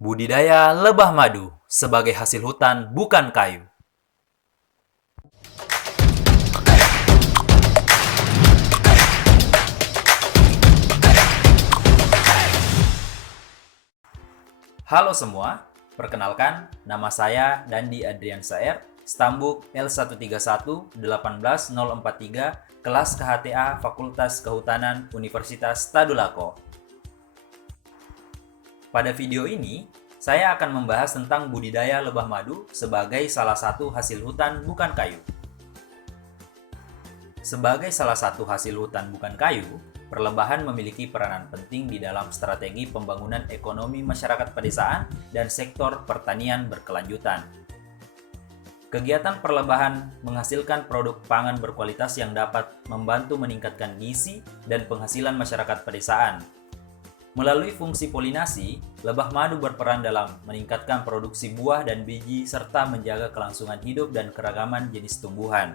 Budidaya lebah madu sebagai hasil hutan bukan kayu. Halo semua, perkenalkan nama saya Dandi Adrian Saer, Stambuk L13118043, kelas KHTA Fakultas Kehutanan Universitas Tadulako. Pada video ini, saya akan membahas tentang budidaya lebah madu sebagai salah satu hasil hutan bukan kayu. Sebagai salah satu hasil hutan bukan kayu, perlebahan memiliki peranan penting di dalam strategi pembangunan ekonomi masyarakat pedesaan dan sektor pertanian berkelanjutan. Kegiatan perlebahan menghasilkan produk pangan berkualitas yang dapat membantu meningkatkan gizi dan penghasilan masyarakat pedesaan. Melalui fungsi polinasi, lebah madu berperan dalam meningkatkan produksi buah dan biji serta menjaga kelangsungan hidup dan keragaman jenis tumbuhan.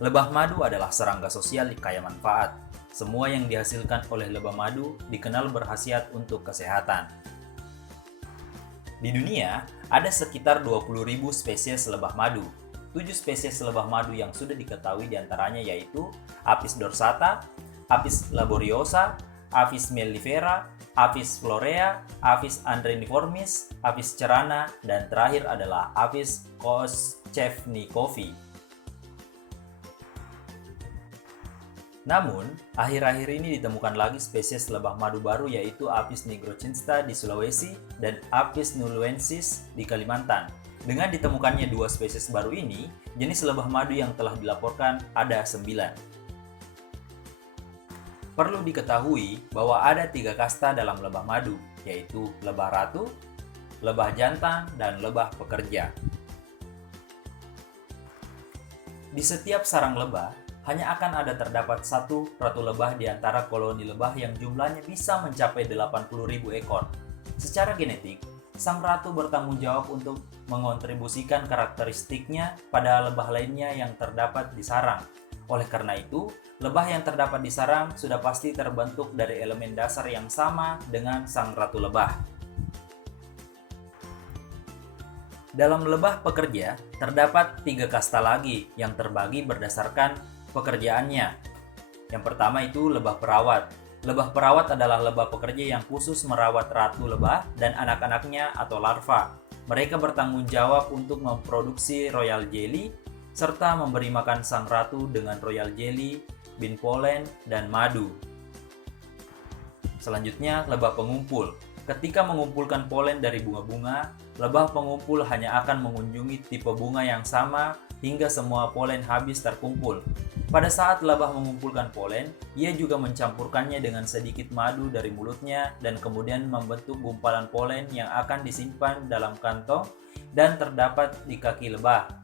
Lebah madu adalah serangga sosial kaya manfaat. Semua yang dihasilkan oleh lebah madu dikenal berkhasiat untuk kesehatan. Di dunia, ada sekitar 20.000 spesies lebah madu. 7 spesies lebah madu yang sudah diketahui diantaranya yaitu Apis dorsata, Apis laboriosa, Apis mellifera, Apis florea, Apis andreniformis, Apis cerana, dan terakhir adalah Apis koschevnikovi. Namun, akhir-akhir ini ditemukan lagi spesies lebah madu baru yaitu Apis nigrocinsta di Sulawesi dan Apis nulwensis di Kalimantan. Dengan ditemukannya dua spesies baru ini, jenis lebah madu yang telah dilaporkan ada 9. Perlu diketahui bahwa ada 3 kasta dalam lebah madu, yaitu lebah ratu, lebah jantan, dan lebah pekerja. Di setiap sarang lebah, hanya akan ada terdapat satu ratu lebah di antara koloni lebah yang jumlahnya bisa mencapai 80.000 ekor. Secara genetik, sang ratu bertanggung jawab untuk mengontribusikan karakteristiknya pada lebah lainnya yang terdapat di sarang. Oleh karena itu, lebah yang terdapat di sarang sudah pasti terbentuk dari elemen dasar yang sama dengan sang ratu lebah. Dalam lebah pekerja, terdapat 3 kasta lagi yang terbagi berdasarkan pekerjaannya. Yang pertama itu lebah perawat. Lebah perawat adalah lebah pekerja yang khusus merawat ratu lebah dan anak-anaknya atau larva. Mereka bertanggung jawab untuk memproduksi royal jelly serta memberi makan sang ratu dengan royal jelly, bin polen, dan madu. Selanjutnya, lebah pengumpul. Ketika mengumpulkan polen dari bunga-bunga, lebah pengumpul hanya akan mengunjungi tipe bunga yang sama hingga semua polen habis terkumpul. Pada saat lebah mengumpulkan polen, ia juga mencampurkannya dengan sedikit madu dari mulutnya dan kemudian membentuk gumpalan polen yang akan disimpan dalam kantong dan terdapat di kaki lebah.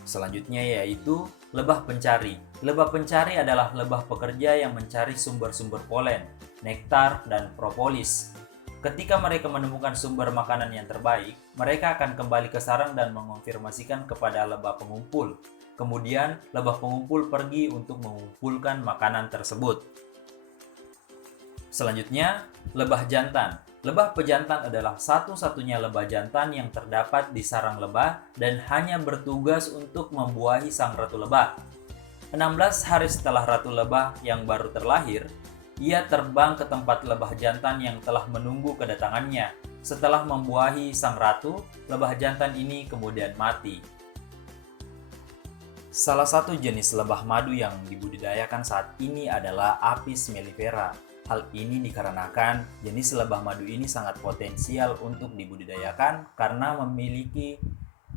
Selanjutnya yaitu lebah pencari. Lebah pencari adalah lebah pekerja yang mencari sumber-sumber polen, nektar, dan propolis. Ketika mereka menemukan sumber makanan yang terbaik, mereka akan kembali ke sarang dan mengonfirmasikan kepada lebah pengumpul. Kemudian, lebah pengumpul pergi untuk mengumpulkan makanan tersebut. Selanjutnya, lebah jantan. Lebah pejantan adalah satu-satunya lebah jantan yang terdapat di sarang lebah dan hanya bertugas untuk membuahi sang ratu lebah. 16 hari setelah ratu lebah yang baru terlahir, ia terbang ke tempat lebah jantan yang telah menunggu kedatangannya. Setelah membuahi sang ratu, lebah jantan ini kemudian mati. Salah satu jenis lebah madu yang dibudidayakan saat ini adalah Apis mellifera. Hal ini dikarenakan jenis lebah madu ini sangat potensial untuk dibudidayakan karena memiliki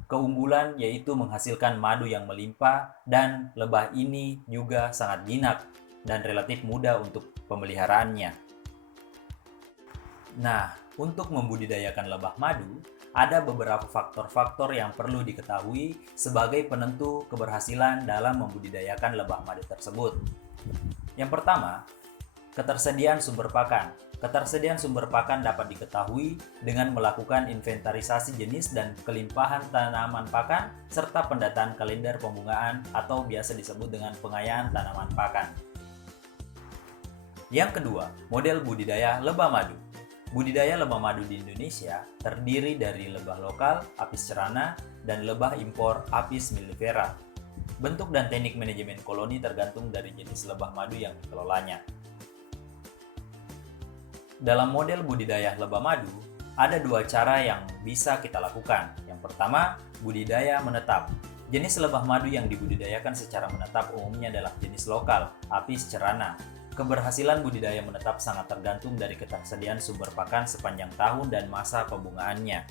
keunggulan yaitu menghasilkan madu yang melimpah dan lebah ini juga sangat jinak dan relatif mudah untuk pemeliharaannya. Nah, untuk membudidayakan lebah madu, ada beberapa faktor-faktor yang perlu diketahui sebagai penentu keberhasilan dalam membudidayakan lebah madu tersebut. Yang pertama, ketersediaan sumber pakan. Ketersediaan sumber pakan dapat diketahui dengan melakukan inventarisasi jenis dan kelimpahan tanaman pakan serta pendataan kalender pembungaan atau biasa disebut dengan pengayaan tanaman pakan. Yang kedua, model budidaya lebah madu. Budidaya lebah madu di Indonesia terdiri dari lebah lokal, Apis cerana, dan lebah impor, Apis mellifera. Bentuk dan teknik manajemen koloni tergantung dari jenis lebah madu yang dikelolanya. Dalam model budidaya lebah madu, ada dua cara yang bisa kita lakukan. Yang pertama, budidaya menetap. Jenis lebah madu yang dibudidayakan secara menetap umumnya adalah jenis lokal, Apis cerana. Keberhasilan budidaya menetap sangat tergantung dari ketersediaan sumber pakan sepanjang tahun dan masa pembungaannya.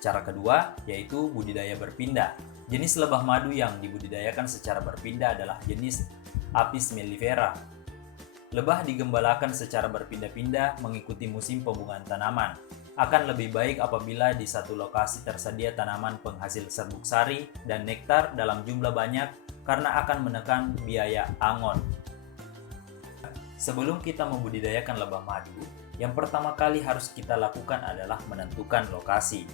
Cara kedua yaitu budidaya berpindah. Jenis lebah madu yang dibudidayakan secara berpindah adalah jenis Apis mellifera. Lebah digembalakan secara berpindah-pindah mengikuti musim pembungaan tanaman. Akan lebih baik apabila di satu lokasi tersedia tanaman penghasil serbuk sari dan nektar dalam jumlah banyak karena akan menekan biaya angon. Sebelum kita membudidayakan lebah madu, yang pertama kali harus kita lakukan adalah menentukan lokasi.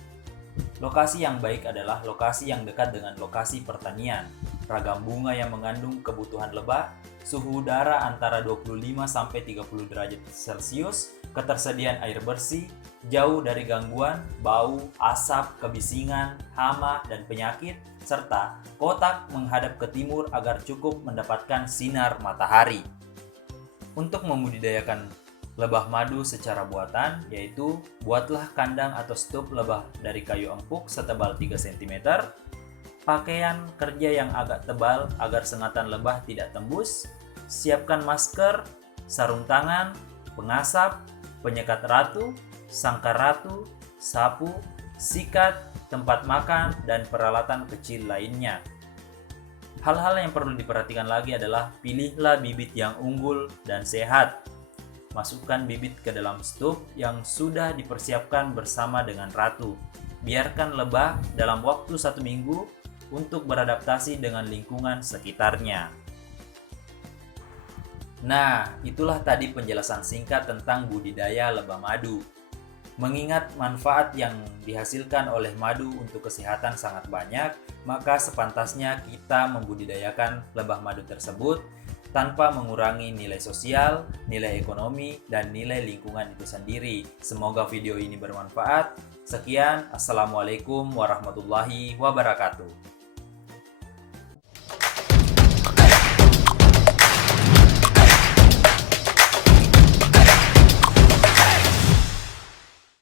Lokasi yang baik adalah lokasi yang dekat dengan lokasi pertanian, ragam bunga yang mengandung kebutuhan lebah, suhu udara antara 25-30 derajat Celcius, ketersediaan air bersih, jauh dari gangguan, bau, asap, kebisingan, hama, dan penyakit, serta kotak menghadap ke timur agar cukup mendapatkan sinar matahari. Untuk membudidayakan lebah madu secara buatan, yaitu buatlah kandang atau stup lebah dari kayu empuk setebal 3 cm, pakaian kerja yang agak tebal agar sengatan lebah tidak tembus, siapkan masker, sarung tangan, pengasap, penyekat ratu, sangkar ratu, sapu, sikat, tempat makan, dan peralatan kecil lainnya. Hal-hal yang perlu diperhatikan lagi adalah pilihlah bibit yang unggul dan sehat. Masukkan bibit ke dalam stup yang sudah dipersiapkan bersama dengan ratu. Biarkan lebah dalam waktu 1 minggu untuk beradaptasi dengan lingkungan sekitarnya. Nah, itulah tadi penjelasan singkat tentang budidaya lebah madu. Mengingat manfaat yang dihasilkan oleh madu untuk kesehatan sangat banyak, maka sepantasnya kita membudidayakan lebah madu tersebut tanpa mengurangi nilai sosial, nilai ekonomi, dan nilai lingkungan itu sendiri. Semoga video ini bermanfaat. Sekian, Assalamualaikum warahmatullahi wabarakatuh.